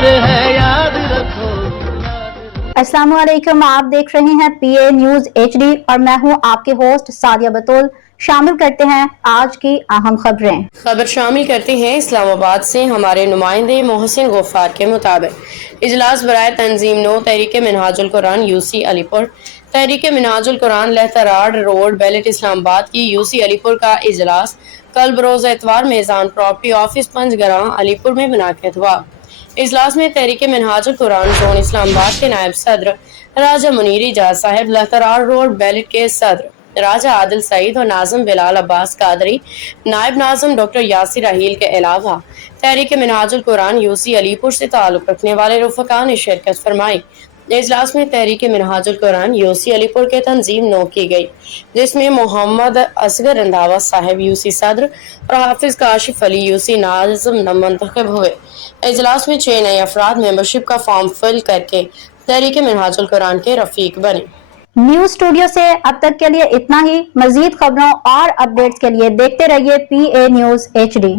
प्यार है, याद रखो। अस्सलाम वालेकुम, आप देख रहे हैं PA न्यूज HD और मैं हूं आपके होस्ट सादिया बतूल। शामिल करते हैं आज की अहम खबरें। खबर शामिल करते हैं इस्लामाबाद से हमारे नुमाइंदे मोहसिन गफ्फार के मुताबिक इजलास बराए तंजीम नो तहरीक मिनहाजुल कुरान UC अलीपुर। तहरीक मिनहाजुल कुरान लहतराड़ रोड बेलेट इस्लामाबाद की UC अलीपुर का इजलास कल बरोज एतवार मेज़ान प्रॉपर्टी ऑफिस पंजगरा अलीपुर में मुनाकिद हुआ। इजलास में तहरीक मिनहाजुल कुरान जोन इस्लामाबाद के नायब सदर राजा मुनीर इजाज साहब, लहतराड़ रोड बेलेट के सदर राजा आदिल सईद और नाज़म बिलाल अब्बास कादरी, नायब नाज़म डॉक्टर यासिर अहील के अलावा तहरीक मिनहाजुल कुरान UC अलीपुर से ताल्लुक़ रखने वाले रुफ़का ने शिरकत फरमाई। इजलास में तहरीक मिनहाजुल कुरान UC अलीपुर के तंजीम नो की गई, जिसमें मोहम्मद असगर रंधावा साहब UC सदर और हाफिज काशिफ अली UC नाज़म मुंतखब हुए। इजलास में 6 नए अफराद मेंबरशिप का फॉर्म फिल करके तहरीक मिनहाजुल कुरान के रफीक बने। न्यूज स्टूडियो से अब तक के लिए इतना ही। मजीद खबरों और अपडेट्स के लिए देखते रहिए PA न्यूज HD।